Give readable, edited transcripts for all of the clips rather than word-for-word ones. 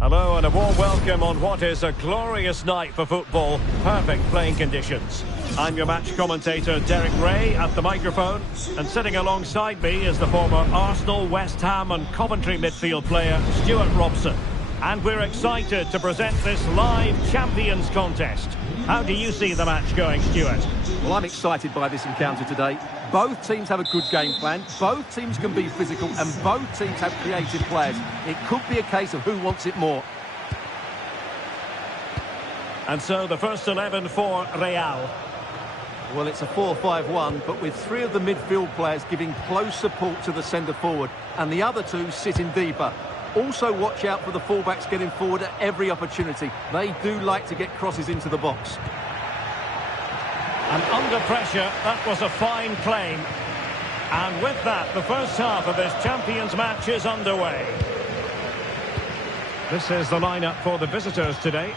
Hello and a warm welcome on what is a glorious night for football. Perfect playing conditions. I'm your match commentator Derek Ray at the microphone, and sitting alongside me is the former Arsenal, West Ham and Coventry midfield player Stuart Robson. And we're excited to present this live Champions contest. How do you see the match going, Stuart? Well, I'm excited by this encounter today. Both teams have a good game plan, both teams can be physical, and both teams have creative players. It could be a case of who wants it more. And so the first 11 for Real. Well, it's a 4-5-1, but with three of the midfield players giving close support to the centre-forward, and the other two sitting deeper. Also watch out for the fullbacks getting forward at every opportunity. They do like to get crosses into the box. And under pressure, that was a fine claim. And with that, the first half of this Champions match is underway. This is the lineup for the visitors today.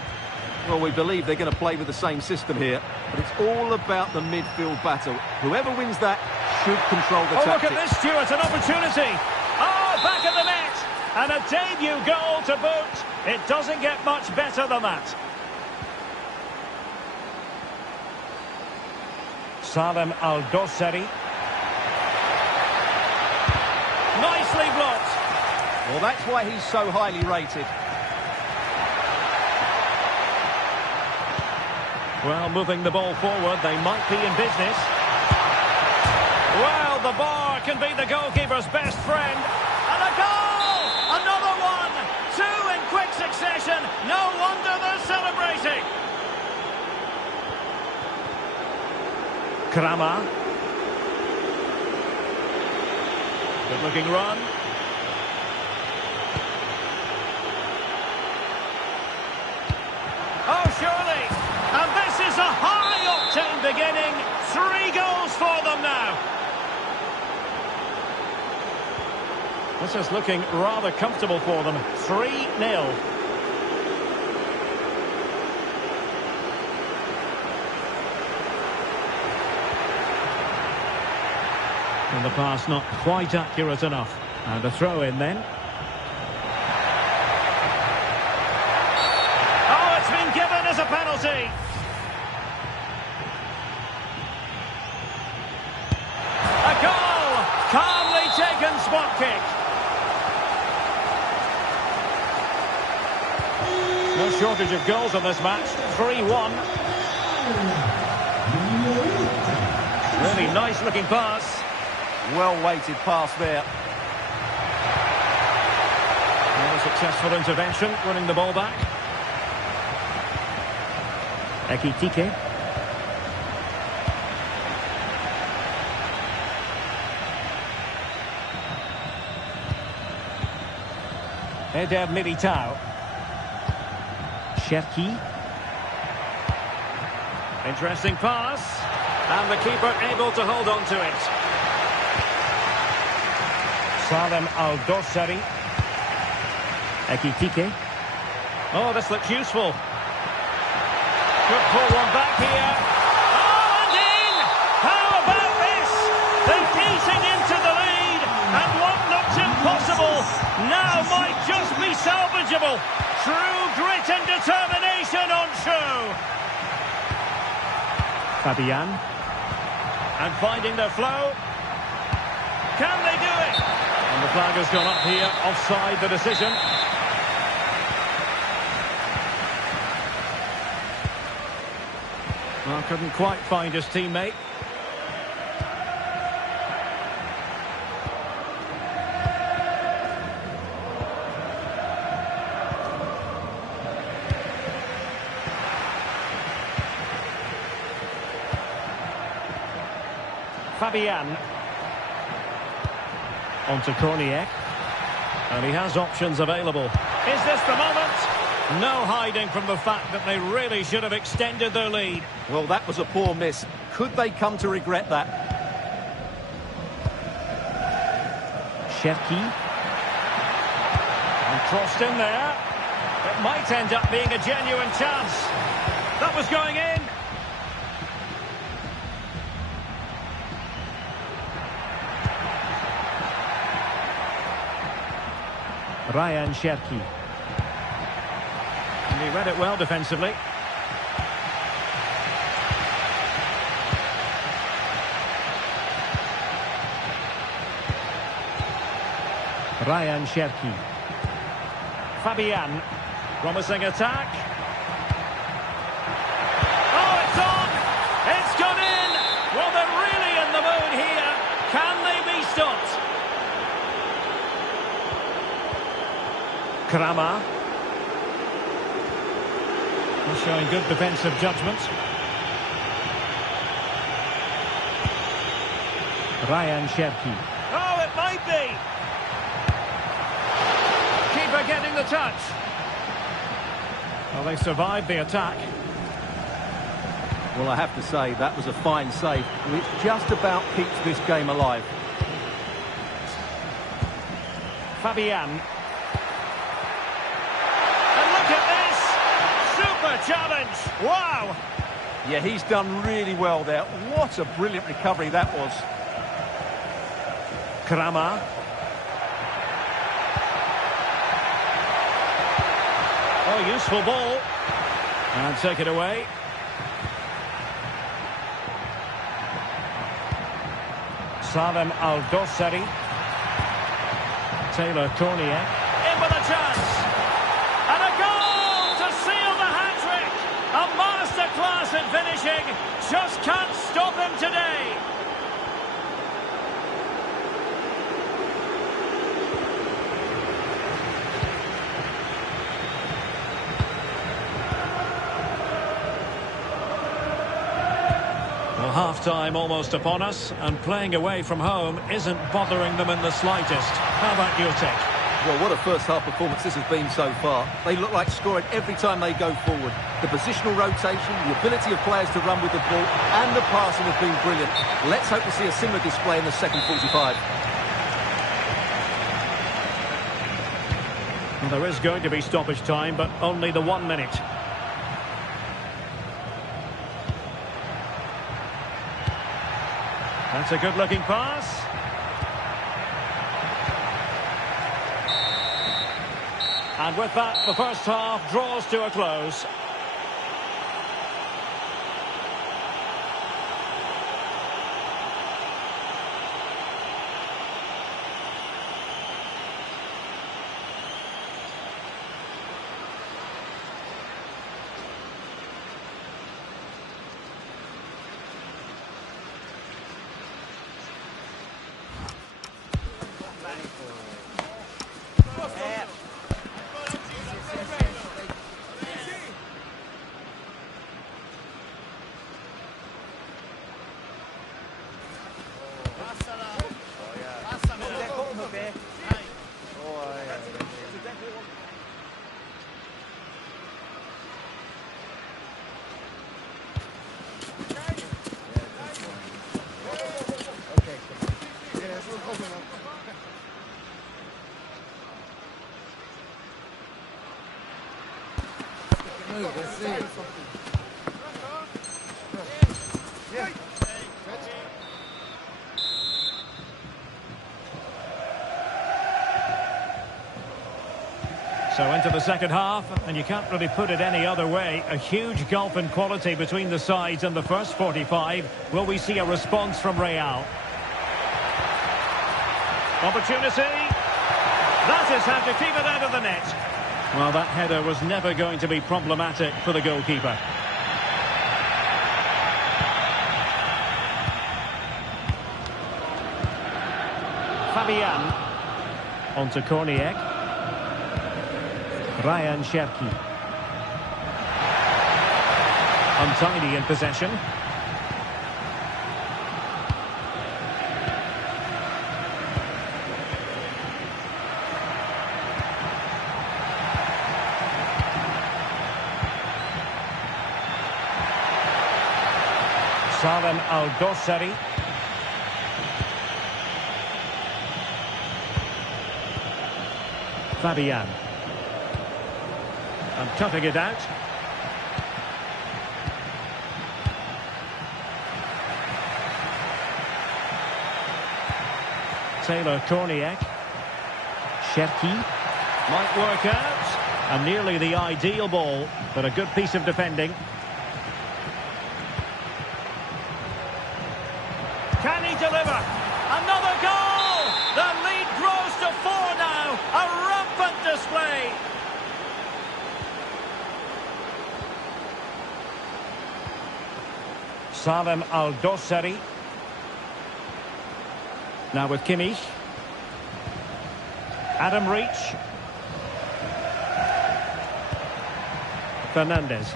Well, we believe they're going to play with the same system here, but it's all about the midfield battle. Whoever wins that should control the tactics. Look at this, Stuart, an opportunity. Oh, back of the net. And a debut goal to boot. It doesn't get much better than that. Salem Al-Dosseri. Nicely blocked. Well, that's why he's so highly rated. Well, moving the ball forward, they might be in business. Well, the bar can be the goalkeeper's best friend. And a goal! Another one! Two in quick succession. No wonder they're celebrating. Kramer. Good looking run. Oh, surely. And this is a high-octane beginning. 3 goals for them now. This is looking rather comfortable for them. 3-0. And the pass not quite accurate enough. And a throw in then. Oh, it's been given as a penalty. A goal! Calmly taken spot kick. No shortage of goals in this match. 3-1. Really nice looking pass. Well-weighted pass there. Well, successful intervention, winning the ball back. Ekitike. Eder Militao. Cherki. Interesting pass. And the keeper able to hold on to it. Salem Al-Dosseri. Ekitike. Oh, this looks useful. Could pull one back here. Oh, and in! How about this? They're eating into the lead, and what looked impossible now might just be salvageable. True grit and determination on show. Fabian. And finding their flow. Can they do it? And the flag has gone up here, offside the decision. Well, couldn't quite find his teammate. Fabian. On to Korniak. And he has options available. Is this the moment? No hiding from the fact that they really should have extended their lead. Well, that was a poor miss. Could they come to regret that? Cherki. And crossed in there. It might end up being a genuine chance. That was going in. Ryan Cherki. read it well defensively. Ryan Cherki. Fabian. Promising attack. Oh, it's on! It's gone in! Well, they're really in the mood here. Can they be stopped? Kramer. He's showing good defensive judgment. Ryan Cherki. Oh, it might be! Keeper getting the touch. Well, they survived the attack. Well, I have to say, that was a fine save, which just about keeps this game alive. Fabian. And look at this! Super challenge! Wow! Yeah, he's done really well there. What a brilliant recovery that was. Kramer. Oh, useful ball. And take it away. Salem Al-Dossari. Taylor Cornier. In with a chance. And a goal to seal the hat-trick. A masterclass in finishing. Just can't stop him today. Well, half-time almost upon us, and playing away from home isn't bothering them in the slightest. How about your take? Well, what a first-half performance this has been so far. They look like scoring every time they go forward. The positional rotation, the ability of players to run with the ball, and the passing have been brilliant. Let's hope to see a similar display in the second 45. Well, there is going to be stoppage time, but only the 1 minute. That's a good-looking pass. And with that, the first half draws to a close. So into the second half, and you can't really put it any other way. A huge gulf in quality between the sides in the first 45. Will we see a response from Real? Opportunity. That is how to keep it out of the net. Well, that header was never going to be problematic for the goalkeeper. Fabian. On to Cornier. Ryan Cherki. Untidy in possession. Salem Al-Dossari. Fabian. And cutting it out. Taylor Cornier. Cherki. Might work out. And nearly the ideal ball, but a good piece of defending. Can he deliver? Another goal! The lead grows to 4 now. A rampant display. Salem Al-Dossari. Now with Kimmich. Adam Reach. Fernandez.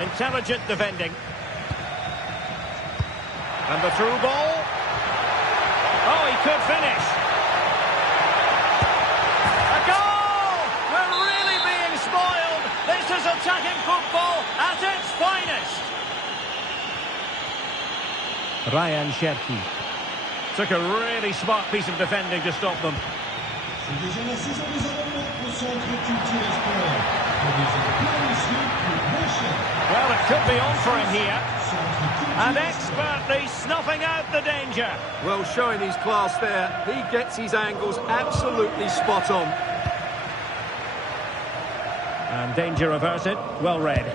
Intelligent defending. And the through ball. Oh, he could finish. A goal! We're really being spoiled. This is attacking football at its finest. Ryan Cherki. Took a really smart piece of defending to stop them. Well, it could be on for him here. And expertly snuffing out the danger. Well, showing his class there. He gets his angles absolutely spot on. And danger averted. Well read.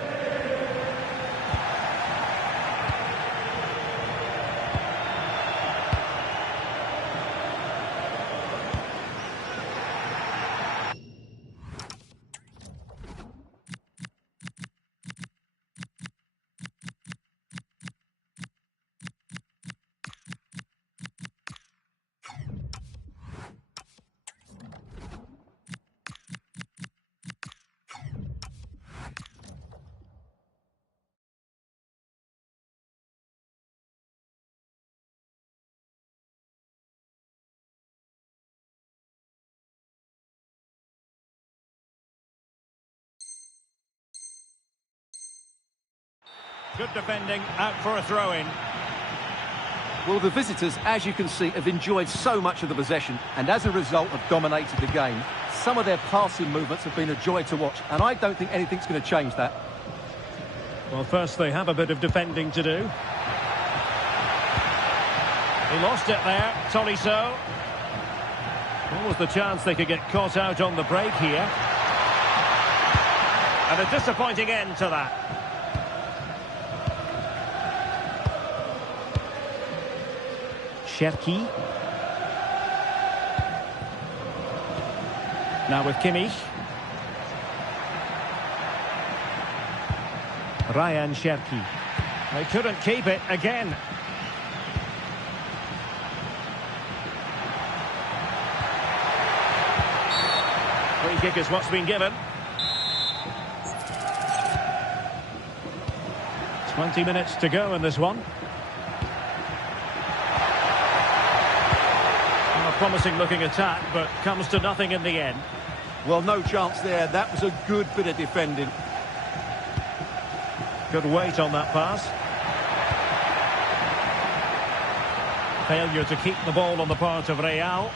Good defending, out for a throw-in. Well, the visitors, as you can see, have enjoyed so much of the possession and as a result have dominated the game. Some of their passing movements have been a joy to watch, and I don't think anything's going to change that. Well, first they have a bit of defending to do. He lost it there, Tolisso. What was the chance they could get caught out on the break here? And a disappointing end to that. Cherki. Now with Kimmich. Ryan Cherki. They couldn't keep it again. Free kick is what's been given. 20 minutes to go in this one. Promising looking attack, but comes to nothing in the end. Well, no chance there. That was a good bit of defending. Good weight on that pass. Failure to keep the ball on the part of Real.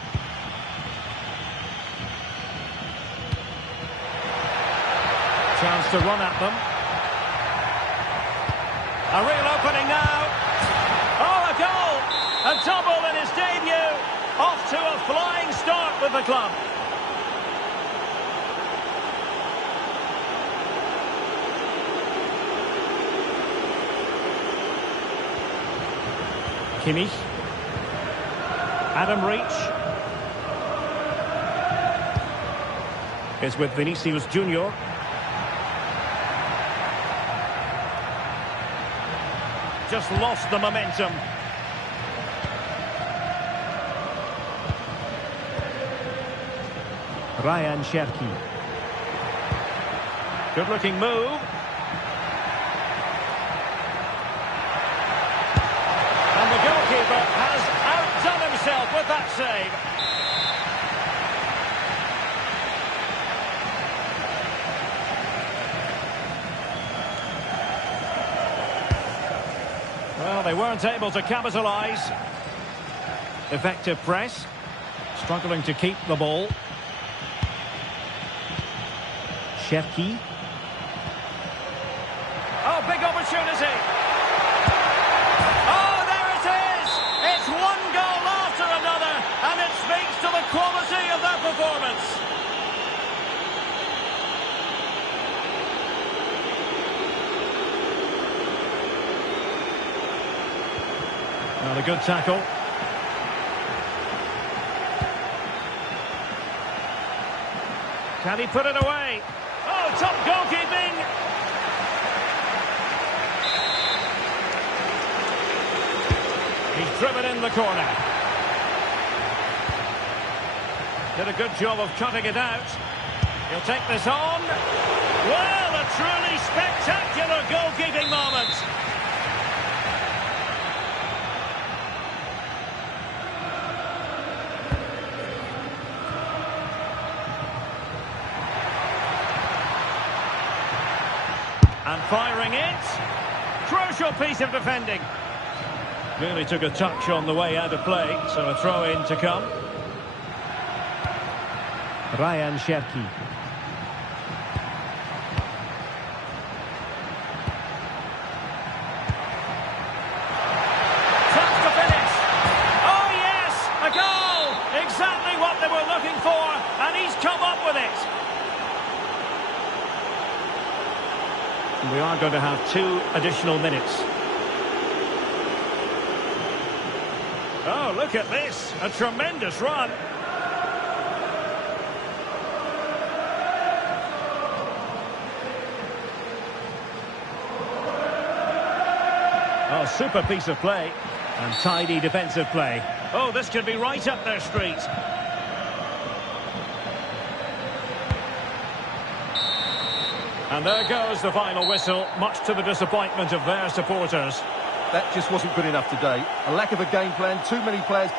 Chance to run at them. A real opening now. Oh, a goal! A double in his debut. Off to a flying start with the club. Kimmich. Adam Reach. Is with Vinicius Junior. Just lost the momentum. Ryan Cherki. Good-looking move. And the goalkeeper has outdone himself with that save. Well, they weren't able to capitalise. Effective press. Struggling to keep the ball. Cherki. Oh, big opportunity. Oh, there it is. It's one goal after another, and it speaks to the quality of their performance. a good tackle. Can he put it away? Oh, top goalkeeping! He's driven in the corner. Did a good job of cutting it out. He'll take this on. Well, a truly spectacular goalkeeping moment. And firing it. Crucial piece of defending. Really took a touch on the way out of play, so a throw-in to come. Ryan Cherki. Tough to finish. Oh yes, a goal! Exactly what they were looking for, and he's come up with it. We are going to have 2 additional minutes. Oh, look at this. A tremendous run. Oh, super piece of play. And tidy defensive play. Oh, this could be right up their street. And there goes the final whistle, much to the disappointment of their supporters. That just wasn't good enough today. A lack of a game plan, too many players...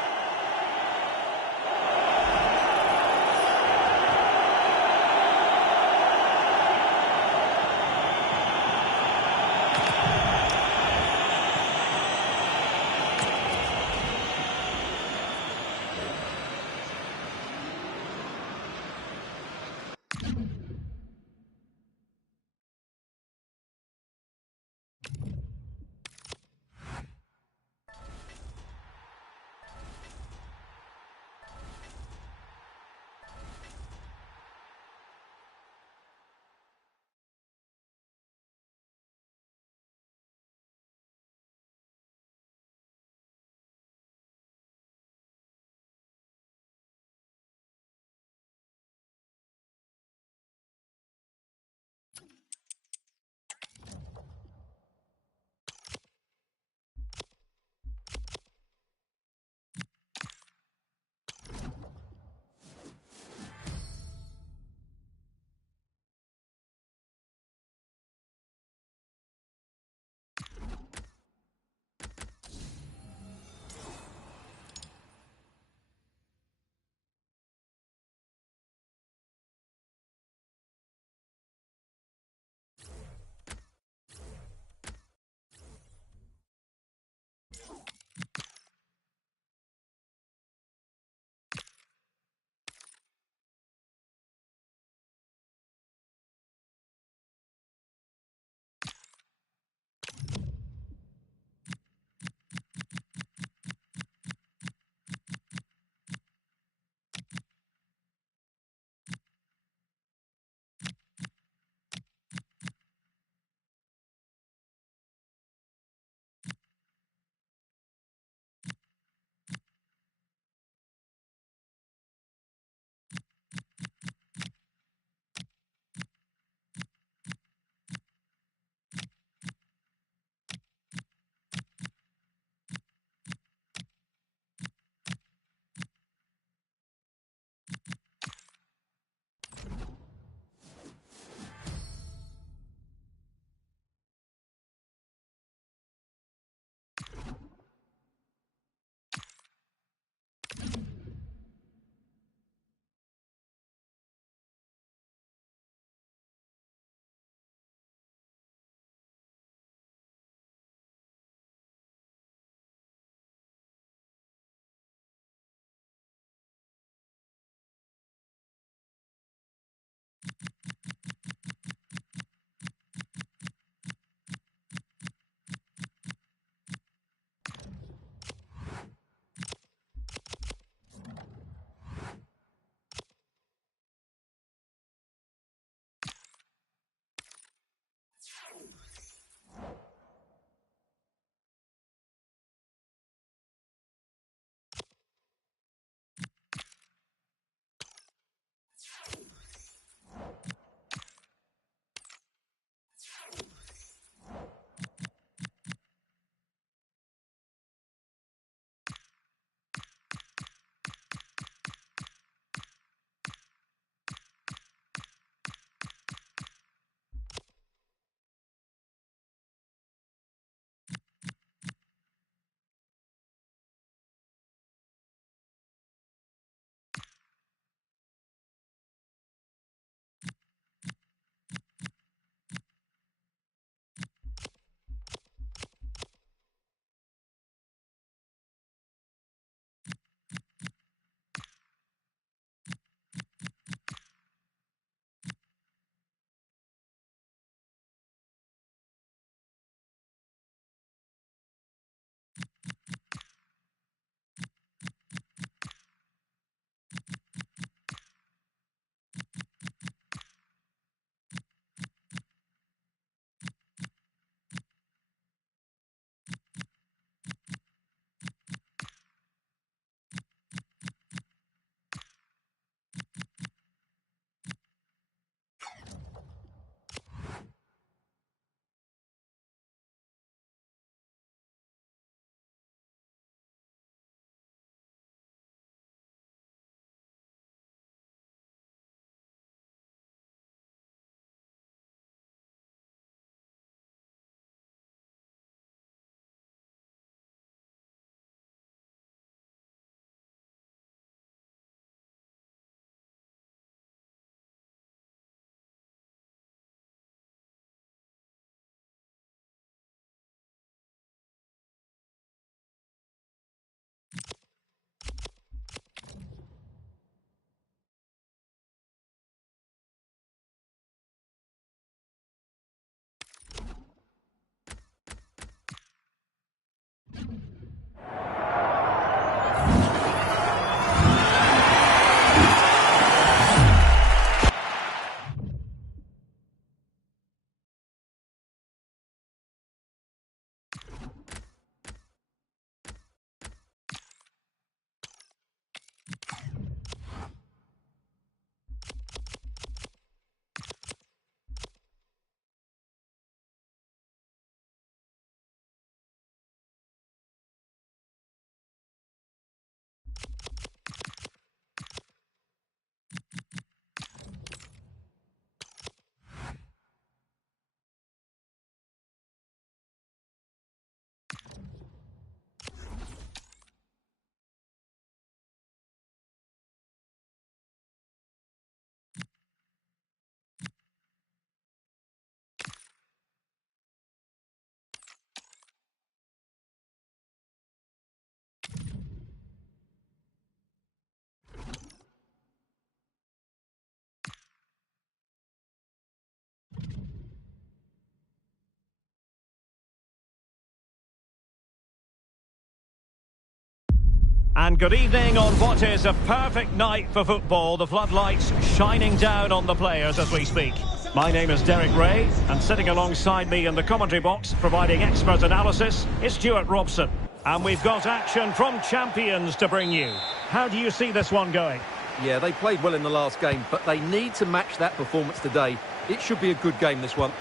And good evening on what is a perfect night for football. The floodlights shining down on the players as we speak. My name is Derek Ray, and sitting alongside me in the commentary box, providing expert analysis, is Stuart Robson. And we've got action from champions to bring you. How do you see this one going? Yeah, they played well in the last game, but they need to match that performance today. It should be a good game, this one.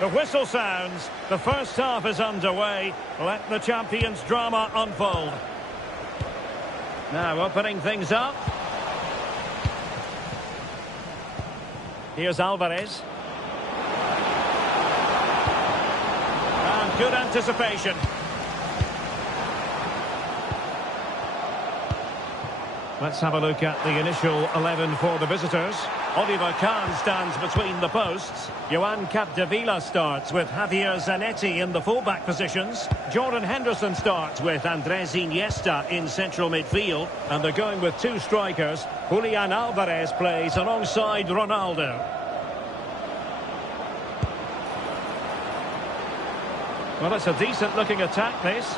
The whistle sounds. The first half is underway. Let the champions' drama unfold. Now opening things up. Here's Alvarez. And good anticipation. Let's have a look at the initial 11 for the visitors. Oliver Kahn stands between the posts. Joan Capdevila starts with Javier Zanetti in the fullback positions. Jordan Henderson starts with Andres Iniesta in central midfield. And they're going with two strikers. Julian Alvarez plays alongside Ronaldo. Well, it's a decent-looking attack, this.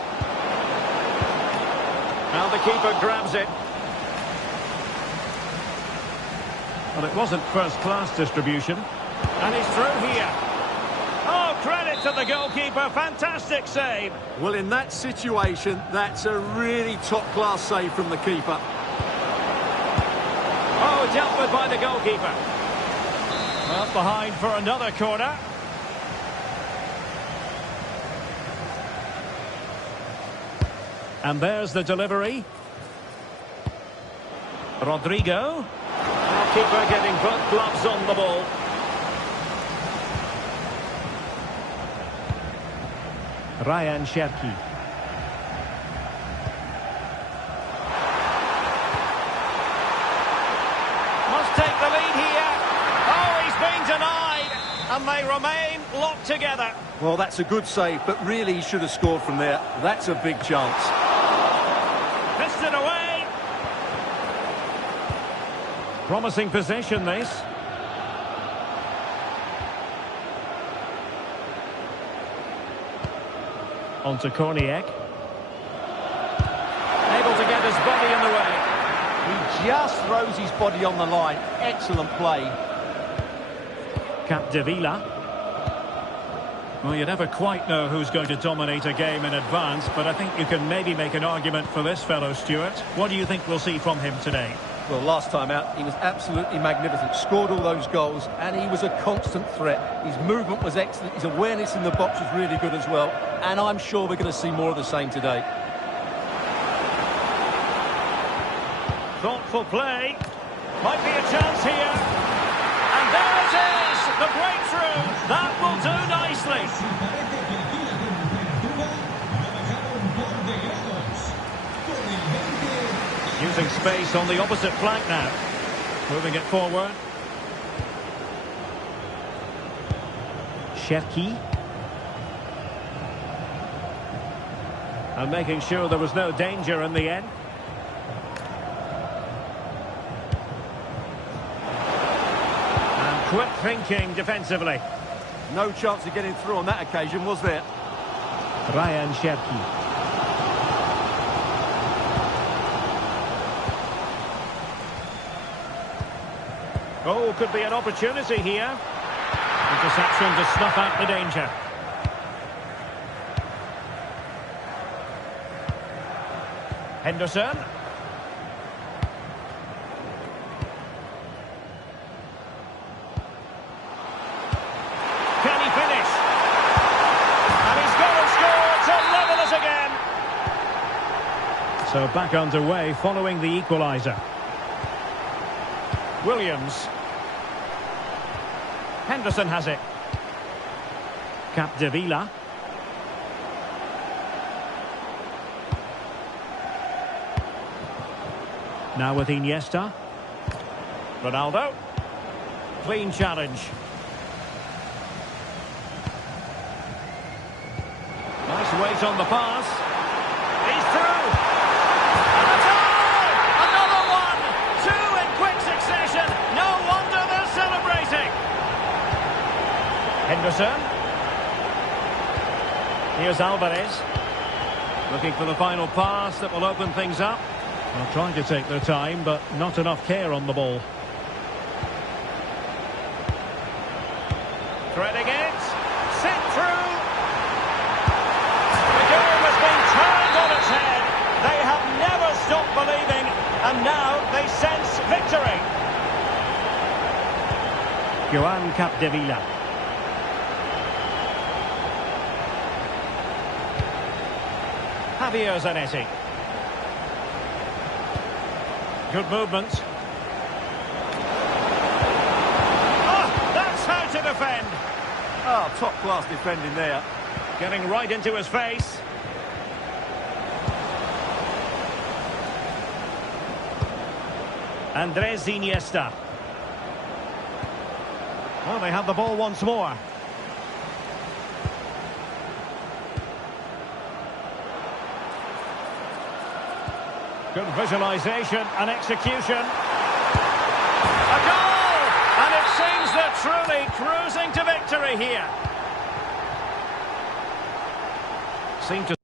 Now the keeper grabs it. Well, it wasn't first-class distribution. And he's through here. Oh, credit to the goalkeeper. Fantastic save. Well, in that situation, that's a really top-class save from the keeper. Oh, dealt with by the goalkeeper. Well, behind for another corner. And there's the delivery. Rodrigo. Keeper getting both gloves on the ball. Ryan Cherki. Must take the lead here. Oh, he's been denied. And they remain locked together. Well, that's a good save, but really he should have scored from there. That's a big chance. Fisted away. Promising possession, this. On to Korniak. Able to get his body in the way. He just throws his body on the line. Excellent play. Capdevila. Well, you never quite know who's going to dominate a game in advance, but I think you can maybe make an argument for this fellow, Stuart. What do you think we'll see from him today? Well, last time out, he was absolutely magnificent. Scored all those goals, and he was a constant threat. His movement was excellent. His awareness in the box was really good as well. And I'm sure we're going to see more of the same today. Thoughtful play. Might be a chance here. And there it is! The breakthrough! That will do nicely. Using space on the opposite flank now. Moving it forward. Cherki. And making sure there was no danger in the end. And quick thinking defensively. No chance of getting through on that occasion, was there? Ryan Cherki. Oh, could be an opportunity here. Interception to snuff out the danger. Henderson. Can he finish? And he's got to score to level us again. So back underway following the equaliser. Williams. Henderson has it. Capdevila. Now with Iniesta. Ronaldo. Clean challenge. Nice weight on the pass. He's through. And a goal! Another one! Two in quick succession. No wonder they're celebrating. Henderson. Here's Alvarez. Looking for the final pass that will open things up. Well, trying to take their time, but not enough care on the ball. Threading it. Sent through. The game has been turned on its head. They have never stopped believing, and now they sense victory. Joan Capdevila. Javier Zanetti. Good movement. Oh, that's how to defend. Oh, top-class defending there. Getting right into his face. Andres Iniesta. Well, they have the ball once more. Good visualisation and execution. A goal! And it seems they're truly cruising to victory here. Seem to...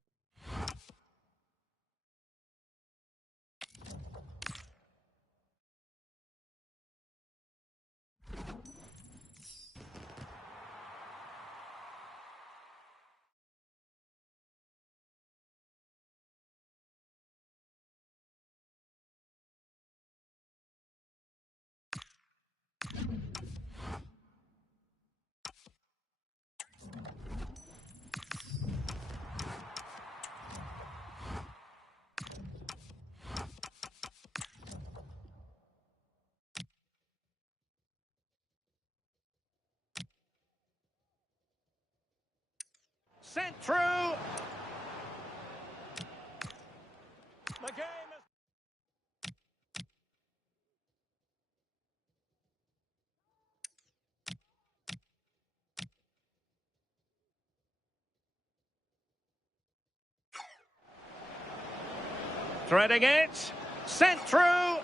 Sent through. The game is... Threading it. Sent through.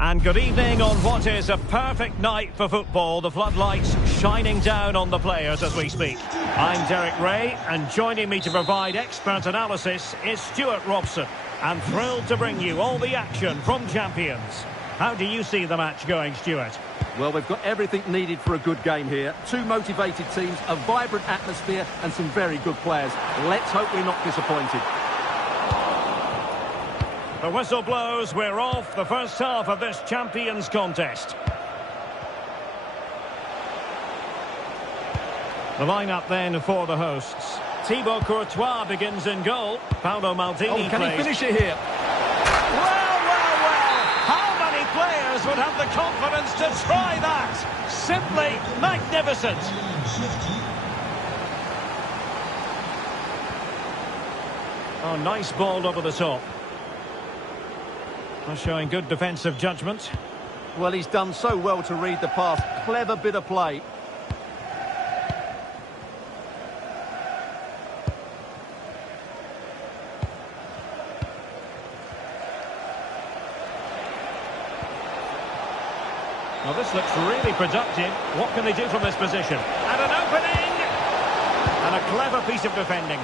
And good evening on what is a perfect night for football. The floodlights shining down on the players as we speak. I'm Derek Ray, and joining me to provide expert analysis is Stuart Robson. I'm thrilled to bring you all the action from Champions. How do you see the match going, Stuart? Well, we've got everything needed for a good game here. Two motivated teams, a vibrant atmosphere and some very good players. Let's hope we're not disappointed. The whistle blows, we're off the first half of this Champions contest. The lineup then for the hosts. Thibaut Courtois begins in goal. Paolo Maldini can plays. he finish it here? Well! How many players would have the confidence to try that? Simply magnificent. Oh, nice ball over the top. Showing good defensive judgment. Well, he's done so well to read the pass. Clever bit of play. Well, this looks really productive. What can they do from this position? And an opening! And a clever piece of defending.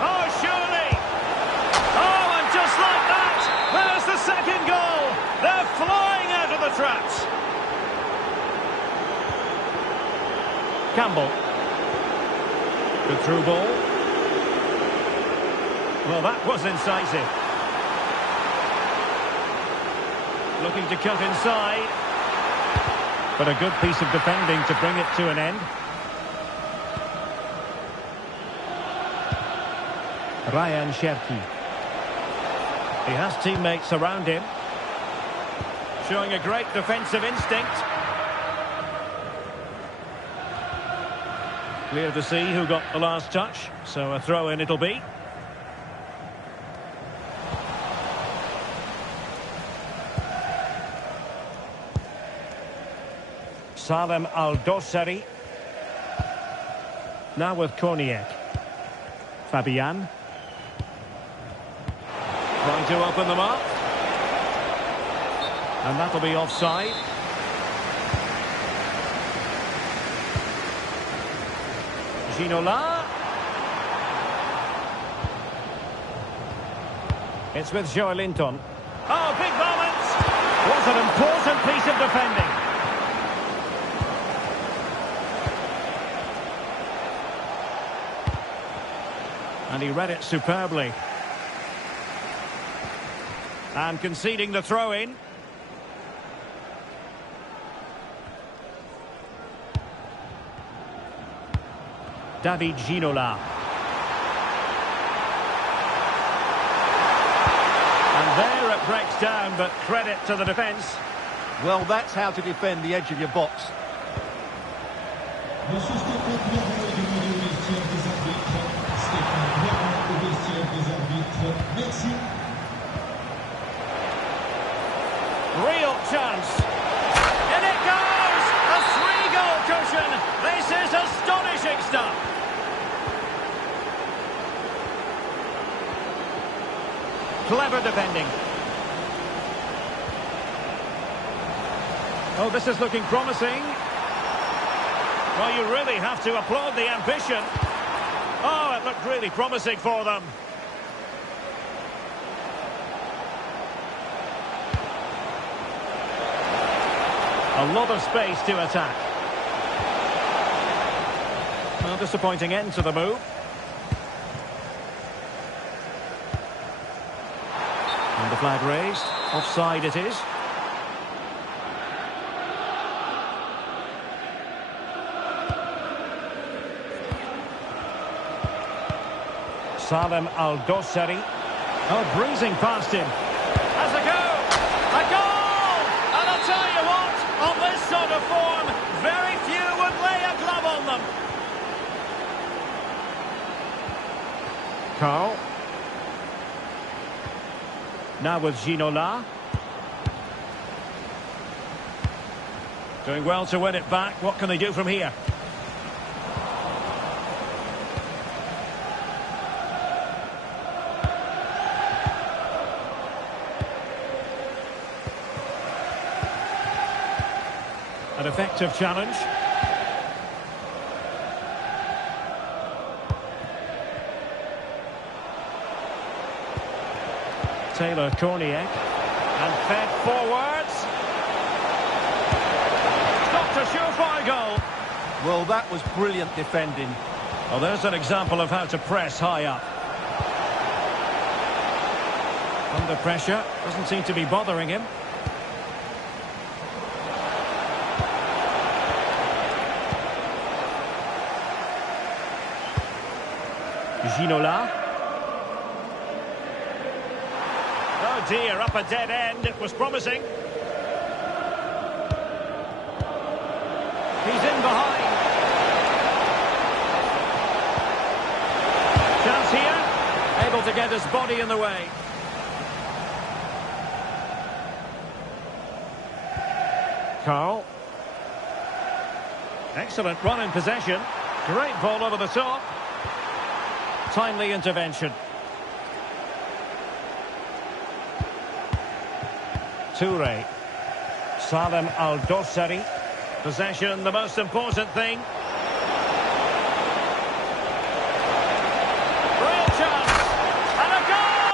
Oh, surely! Just like that, there's the second goal. They're flying out of the traps. Campbell. Good through ball. Well, that was incisive. Looking to cut inside. But a good piece of defending to bring it to an end. Ryan Cherki. He has teammates around him. Showing a great defensive instinct. Clear to see who got the last touch. So a throw-in it'll be. Salem Al-Dossari. Now with Korniak. Fabian. Trying to open them up. And that'll be offside. Ginola. It's with Joelinton. Oh, big moment! What an important piece of defending. And he read it superbly. And conceding the throw-in. David Ginola. And there it breaks down, but credit to the defence. Well, that's how to defend the edge of your box. Real chance. In it goes! A 3-goal cushion. This is astonishing stuff. Clever defending. Oh, this is looking promising. Well, you really have to applaud the ambition. Oh, it looked really promising for them. A lot of space to attack. Well, disappointing end to the move. And the flag raised. Offside it is. Salem Al-Dossari. Oh, breezing past him. Has a go! A goal! And I'll tell you what, on this sort of form, very few would lay a glove on them. Carl. Now with Ginola. Doing well to win it back. What can they do from here? An effective challenge. Taylor Korniak. And fed forwards. Stopped a surefire goal. Well, that was brilliant defending. Well, there's an example of how to press high up. Under pressure. Doesn't seem to be bothering him. Ginola. Oh dear, up a dead end. It was promising. He's in behind. Chance here. Able to get his body in the way. Carl. Excellent run in possession. Great ball over the top. Timely intervention. Toure. Salem Al-Dossari. Possession, the most important thing. Real chance. And a goal!